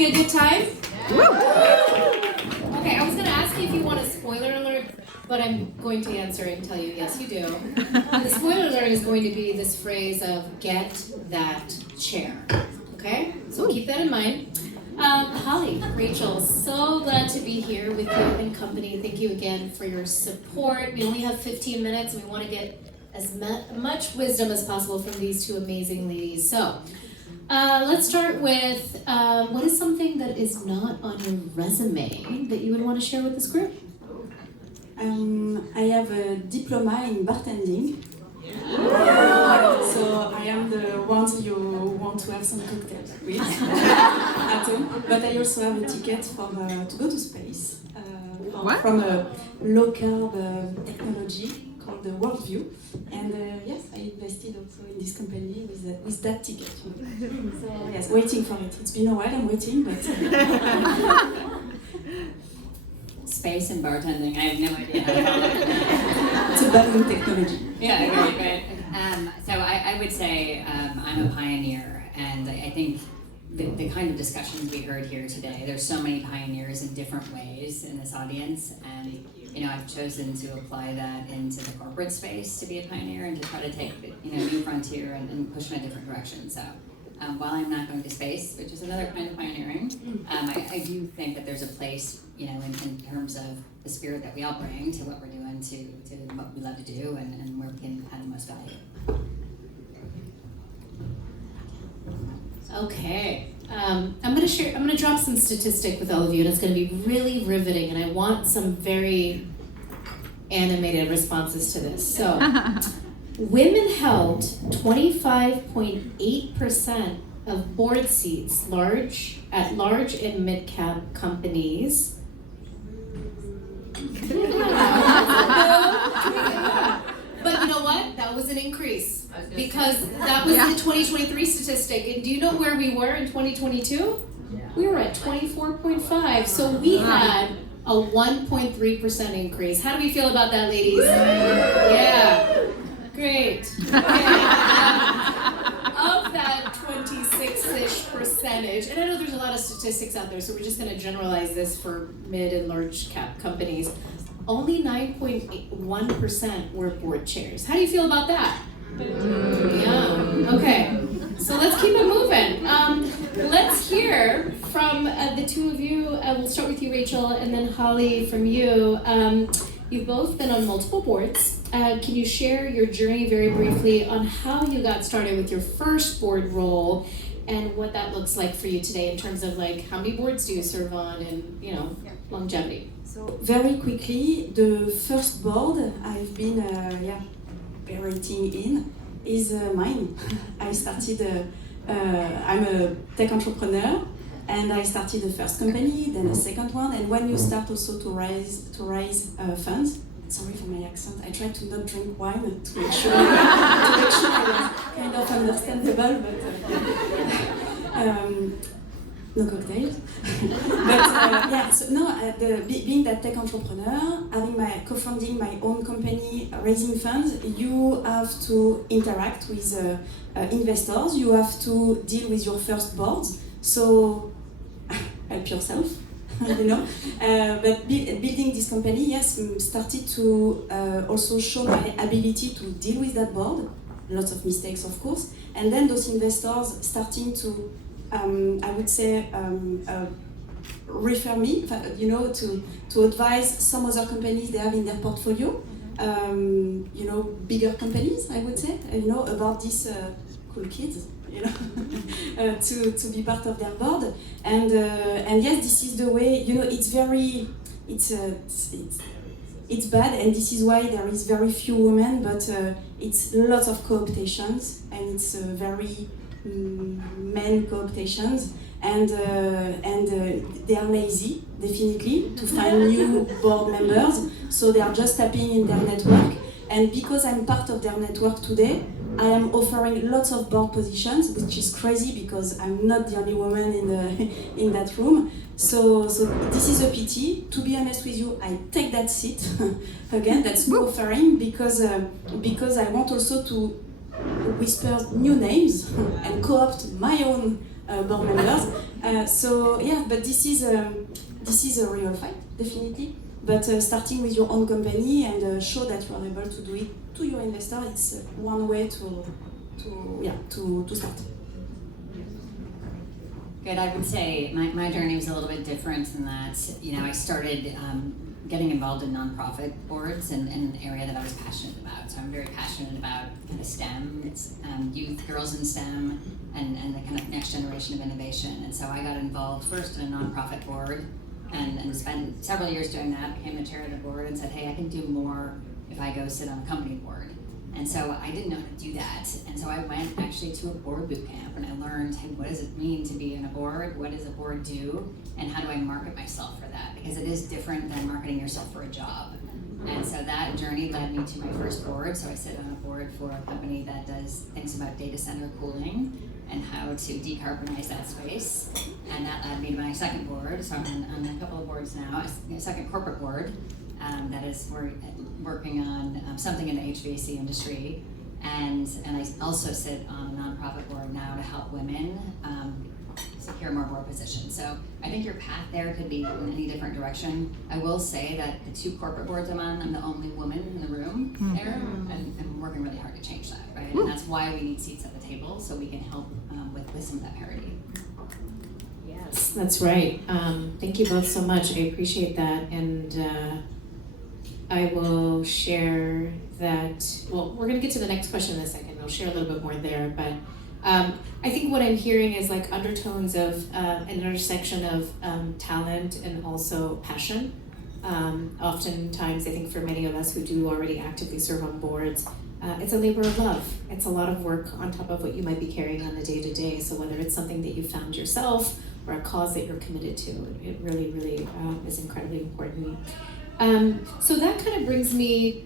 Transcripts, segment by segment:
having a good time? Okay, I was going to ask you if you want a spoiler alert, but I'm going to answer and tell you yes, you do. The spoiler alert is going to be this phrase of get that chair. Okay? So keep that in mind. Holly, Rachel, so glad to be here with you and company. Thank you again for your support. We only have 15 minutes and we want to get as much wisdom as possible from these two amazing ladies. So, let's start with what is something that is not on your resume that you would want to share with this group? I have a diploma in bartending. So I am the ones you want to have some cocktails with at home. But I also have a ticket for to go to space from a low-carb technology called the Worldview. And yes, I invested also in this company with that ticket. So yes, waiting for it. It's been a while, I'm waiting, but... Space and bartending, I have no idea how to follow that. It's a balloon technology. Yeah, very good. So I would say I'm a pioneer, and I think the kind of discussions we heard here today, there's so many pioneers in different ways in this audience, and I've chosen to apply that into the corporate space to be a pioneer and to try to take new frontier and push in a different direction. So while I'm not going to space, which is another kind of pioneering, I do think that there's a place, in terms of the spirit that we all bring to what we're doing, to what we love to do, and where we can add the most value. Okay. I'm gonna drop some statistic with all of you, and it's gonna be really riveting, and I want some very animated responses to this. So, women held 25.8% of board seats at large and mid-cap companies. But you know what? That was an increase because that was the 2023 statistic. And do you know where we were in 2022? We were at 24.5. So we had a 1.3% increase. How do we feel about that, ladies? Yeah. Great. Of that 26-ish percentage, and I know there's a lot of statistics out there, so we're just going to generalize this for mid and large cap companies. Only 9.1% were board chairs. How do you feel about that? Yeah. Okay. So let's keep it moving. Let's hear from the two of you. We'll start with you, Rachel, and then Holly from you. You've both been on multiple boards. Can you share your journey very briefly on how you got started with your first board role and what that looks like for you today in terms of how many boards do you serve on and longevity? So very quickly, the first board I've been parenting in is mine. I started, I'm a tech entrepreneur, and I started the first company, then the second one, and when you start also to raise funds, sorry for my accent, I try to not drink wine to make sure I was kind of understandable, but no cocktails. But being that tech entrepreneur, co-founding my own company, raising funds, you have to interact with investors. You have to deal with your first boards. So help yourself, But building this company, yes, started to also show my ability to deal with that board. Lots of mistakes, of course. And then those investors starting to I would say, refer me, to advise some other companies they have in their portfolio, bigger companies, I would say, about these cool kids, to be part of their board. And yes, this is the way, it's bad, and this is why there is very few women, but it's lots of cooptations, and it's very men cooptations, and they are lazy, definitely, to find new board members, so they are just tapping in their network. And because I'm part of their network today, I am offering lots of board positions, which is crazy because I'm not the only woman in that room. So this is a pity. To be honest with you, I take that seat again. That's no offering because I want also to whisper new names and co-opt my own board members. So yeah, but this is a real fight, definitely. But starting with your own company and show that you are able to do it to your investor, it's one way to start. Good. I would say my journey was a little bit different in that, I started getting involved in nonprofit boards in an area that I was passionate about. So I'm very passionate about kind of STEM, youth, girls in STEM, and the kind of next generation of innovation. And so I got involved first in a nonprofit board and spent several years doing that, became the chair of the board and said, hey, I can do more if I go sit on a company board. And so I didn't know how to do that. And so I went actually to a board boot camp and I learned, hey, what does it mean to be in a board? What does a board do? And how do I market myself for that? Because it is different than marketing yourself for a job. And so that journey led me to my first board. So I sit on a board for a company that does things about data center cooling and how to decarbonize that space. And that led me to my second board. So I'm on a couple of boards now, a second corporate board that is working on something in the HVAC industry. And I also sit on a nonprofit board now to help women secure more board positions. So I think your path there could be in any different direction. I will say that the two corporate boards I'm on, I'm the only woman in the room there, and I'm working really hard to change that, right? And that's why we need seats at the table, so we can help with some of that parity. Yes, that's right. Thank you both so much. I appreciate that. And I will share that, well, we're gonna get to the next question in a second. I'll share a little bit more there, but I think what I'm hearing is like undertones of an intersection of talent and also passion. Oftentimes, I think for many of us who do already actively serve on boards, it's a labor of love. It's a lot of work on top of what you might be carrying on the day-to-day. So whether it's something that you found yourself or a cause that you're committed to, it really, really is incredibly important. So that kind of brings me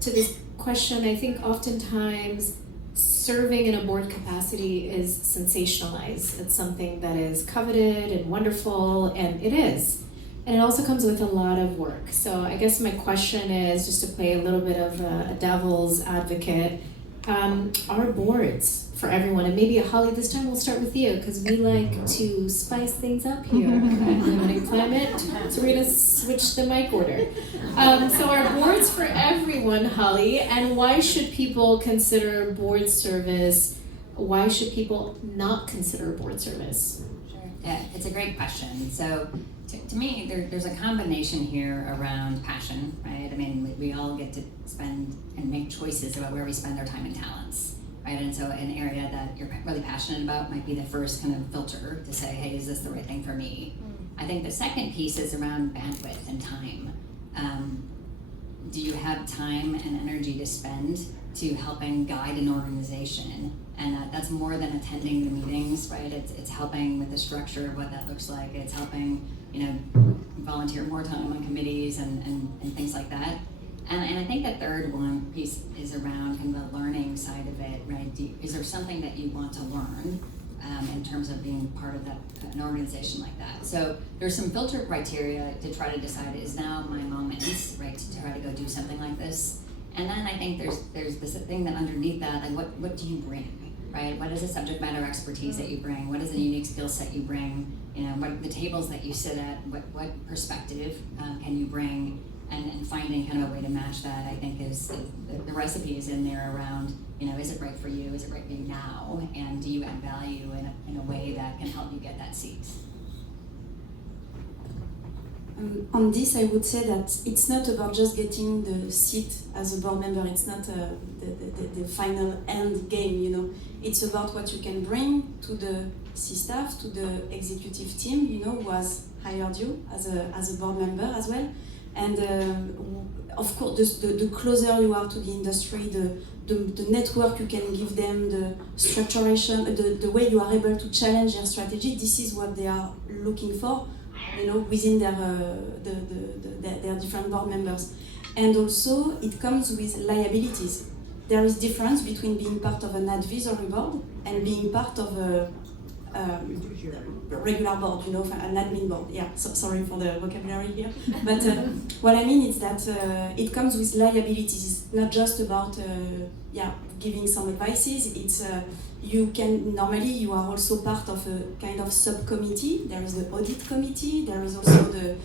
to this question. I think oftentimes serving in a board capacity is sensationalized. It's something that is coveted and wonderful, and it is. And it also comes with a lot of work. So I guess my question is, just to play a little bit of a devil's advocate, are boards for everyone? And maybe Holly, this time we'll start with you, because we like to spice things up here at Limiting Climate. So we're gonna switch the mic order. So are boards for everyone, Holly? And why should people consider board service? Why should people not consider board service? Sure. Yeah, it's a great question. So to me, there's a combination here around passion, right? I mean, we all get to spend and make choices about where we spend our time and talents, right? And so an area that you're really passionate about might be the first kind of filter to say, hey, is this the right thing for me? I think the second piece is around bandwidth and time. Do you have time and energy to spend to helping guide an organization? And that's more than attending the meetings, right? It's helping with the structure of what that looks like. It's helping, volunteer more time on committees and things like that. And I think the third one piece is around kind of the learning side of it, right? Is there something that you want to learn in terms of being part of an organization like that? So there's some filter criteria to try to decide, is now my moment, right, to try to go do something like this? And then I think there's this thing that underneath that, like what do you bring? Right? What is the subject matter expertise that you bring? What is the unique skill set you bring? What are the tables that you sit at? What perspective can you bring? And finding kind of a way to match that, I think, is the recipe is in there around, is it right for you? Is it right for you now? And do you add value in a way that can help you get that seat? On this, I would say that it's not about just getting the seat as a board member. It's not the final end game, It's about what you can bring to the C-staff, to the executive team, who has hired you as a board member as well. And of course, the closer you are to the industry, the network you can give them, the structuration, the way you are able to challenge their strategy, this is what they are looking for, within their different board members. And also, it comes with liabilities. There is difference between being part of an advisory board and being part of a regular board, an admin board. Yeah, so sorry for the vocabulary here. But what I mean is that it comes with liabilities. It's not just about giving some advices. It's you are also part of a kind of subcommittee. There is the audit committee. There is also the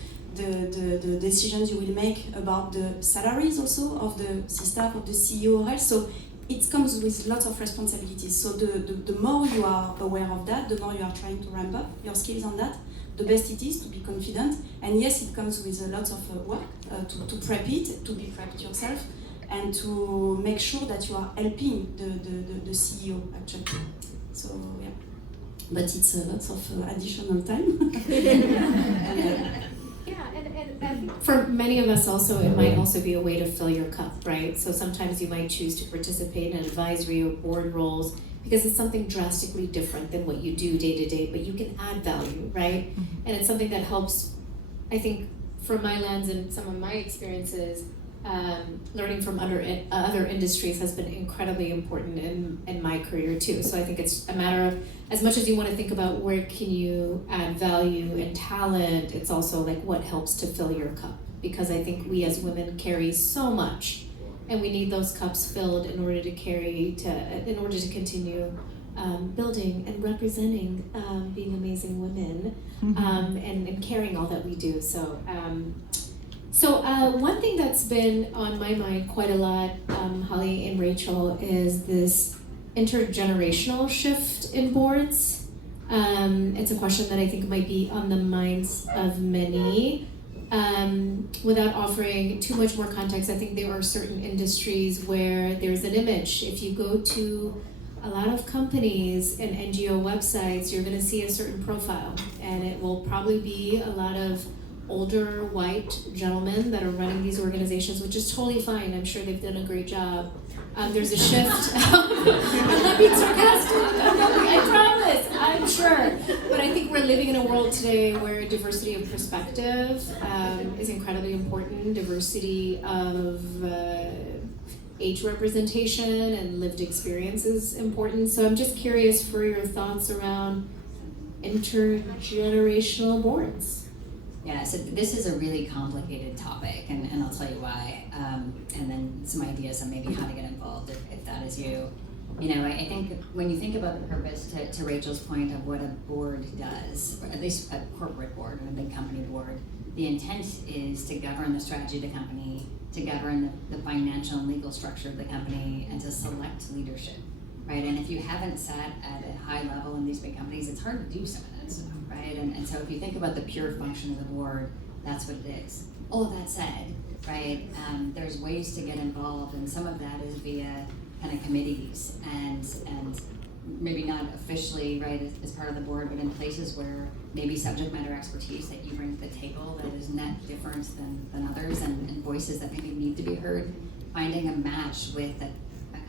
decisions you will make about the salaries also of the staff of the CEO or else. So it comes with lots of responsibilities. So the more you are aware of that, the more you are trying to ramp up your skills on that, the best it is to be confident. And yes, it comes with a lot of work to prep it, to be prepped yourself, and to make sure that you are helping the CEO actually. So yeah, but it's lots of additional time. And I think for many of us also, it might also be a way to fill your cup, right? So sometimes you might choose to participate in advisory or board roles because it's something drastically different than what you do day to day, but you can add value, right? And it's something that helps, I think, from my lens and some of my experiences, learning from other industries has been incredibly important in my career too. So I think it's a matter of, as much as you want to think about where can you add value and talent, it's also like what helps to fill your cup. Because I think we as women carry so much, and we need those cups filled in order to continue building and representing being amazing women, and carrying all that we do. So one thing that's been on my mind quite a lot, Holly and Rachel, is this intergenerational shift in boards. It's a question that I think might be on the minds of many. Without offering too much more context, I think there are certain industries where there's an image. If you go to a lot of companies and NGO websites, you're going to see a certain profile, and it will probably be a lot of older white gentlemen that are running these organizations, which is totally fine. I'm sure they've done a great job. There's a shift. I'm not being sarcastic. I promise. I'm sure. But I think we're living in a world today where diversity of perspective is incredibly important. Diversity of age representation and lived experience is important. So I'm just curious for your thoughts around intergenerational boards. Yeah, so this is a really complicated topic, and I'll tell you why, and then some ideas on maybe how to get involved if that is you. You know, I think when you think about the purpose, to Rachel's point of what a board does, or at least a corporate board or a big company board, the intent is to govern the strategy of the company, to govern the financial and legal structure of the company, and to select leadership, right? And if you haven't sat at a high level in these big companies, it's hard to do some of that stuff, right? And so if you think about the pure function of the board, that's what it is. All of that said, right, there's ways to get involved, and some of that is via kind of committees and maybe not officially, right, as part of the board, but in places where maybe subject matter expertise that you bring to the table that is net different than others, and voices that maybe need to be heard. Finding a match with a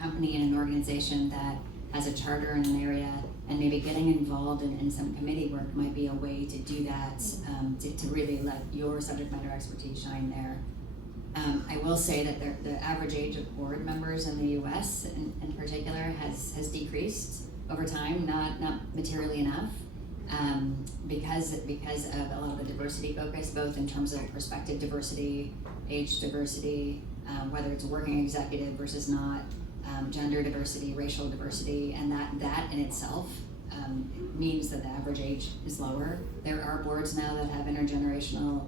company and an organization that has a charter in an area, and maybe getting involved in some committee work might be a way to do that, to really let your subject matter expertise shine there. I will say that the average age of board members in the US in particular has decreased over time, not materially enough, because of a lot of the diversity focus, both in terms of perspective diversity, age diversity, whether it's working executive versus not, gender diversity, racial diversity, and that in itself means that the average age is lower. There are boards now that have intergenerational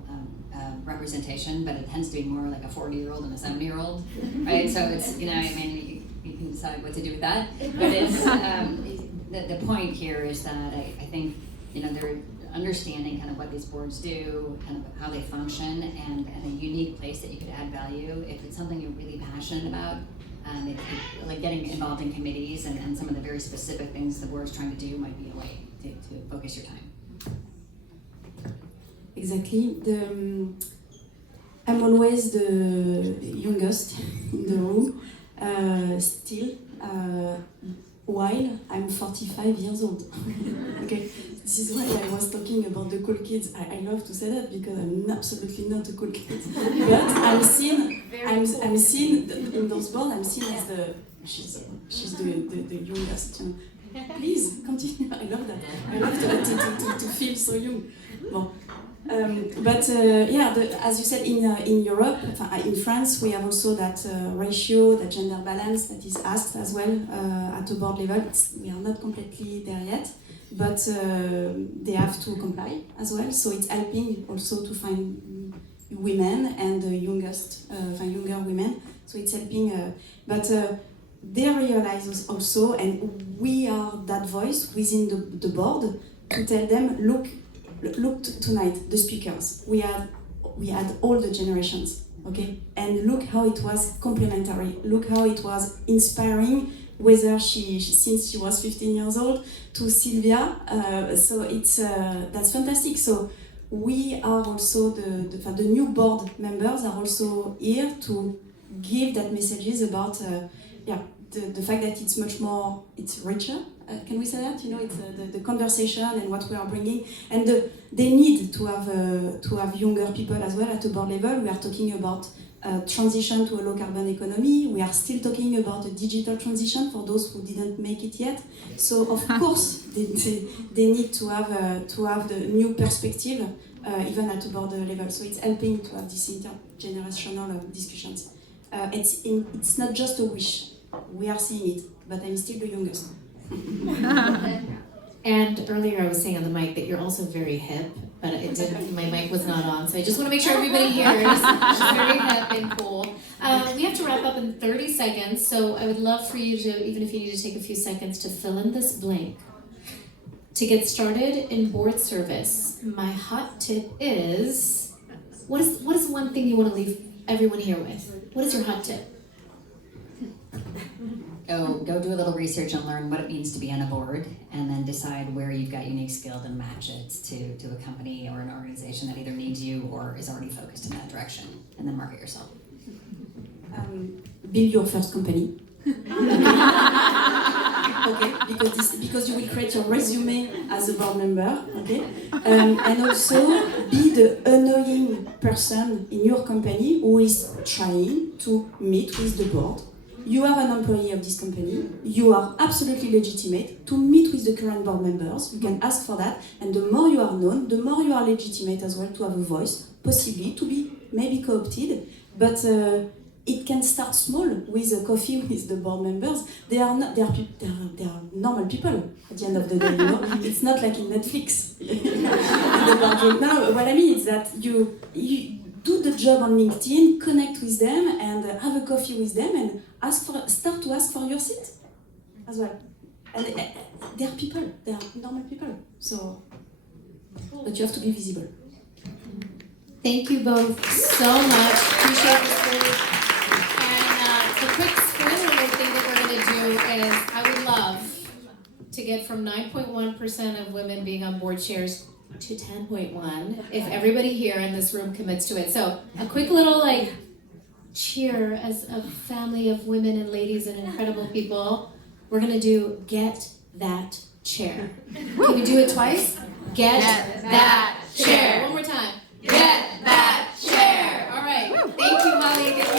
representation, but it tends to be more like a 40-year-old and a 70-year-old, right? So it's, you can decide what to do with that. But it's, the point here is that I think, they're understanding kind of what these boards do, kind of how they function, and a unique place that you could add value. If it's something you're really passionate about, like getting involved in committees and some of the very specific things the board's trying to do might be a way to focus your time. Exactly. I'm always the youngest in the room, still, while I'm 45 years old. Okay, this is why I was talking about the cool kids. I love to say that because I'm absolutely not a cool kid, but I'm seen in those boards. I'm seen as she's the youngest. Please continue. I love that. I love to feel so young. Bon. As you said, in Europe, in France, we have also that ratio, that gender balance that is asked as well at a board level. We are not completely there yet, but they have to comply as well. So it's helping also to find women and younger women. So it's helping, they realize also, and we are that voice within the board to tell them, look tonight, the speakers. We had all the generations, okay? And look how it was complementary. Look how it was inspiring, whether she since she was 15 years old to Sylvia. So it's that's fantastic. So we are also the new board members are also here to give that messages about the fact that it's much more, it's richer. Can we say that? You know, it's the conversation and what we are bringing, and they need to have younger people as well at the board level. We are talking about transition to a low carbon economy. We are still talking about a digital transition for those who didn't make it yet. So of course they need to have the new perspective even at the board level. So it's helping to have these intergenerational discussions. It's not just a wish. We are seeing it, but I'm still the youngest. And earlier I was saying on the mic that you're also very hip, but my mic was not on, so I just want to make sure everybody hears. She's very hip and cool. We have to wrap up in 30 seconds, so I would love for you to, even if you need to take a few seconds to fill in this blank. To get started in board service, my hot tip is, what is one thing you want to leave everyone here with? What is your hot tip? Go do a little research and learn what it means to be on a board, and then decide where you've got unique skill and match it to a company or an organization that either needs you or is already focused in that direction, and then market yourself. Build your first company. Okay, because you will create your resume as a board member, okay? And also be the annoying person in your company who is trying to meet with the board. You are an employee of this company. You are absolutely legitimate to meet with the current board members. You can ask for that. And the more you are known, the more you are legitimate as well to have a voice, possibly to be maybe co-opted. But it can start small with a coffee with the board members. They are normal people at the end of the day. You know? It's not like in Netflix. In the boardroom. Now, what I mean is that you do the job on LinkedIn, connect with them, and have a coffee with them, and start to ask for your seat as well. And they are people, they are normal people. So, but you have to be visible. Thank you both so much. Appreciate this group. And the quick spoiler thing that we're going to do is, I would love to get from 9.1% of women being on board chairs to 10.1 if everybody here in this room commits to it. So a quick little cheer as a family of women and ladies and incredible people. We're gonna do Get That Chair. Can we do it twice? Get that chair. One more time. Get that chair. All right. Thank you, Molly.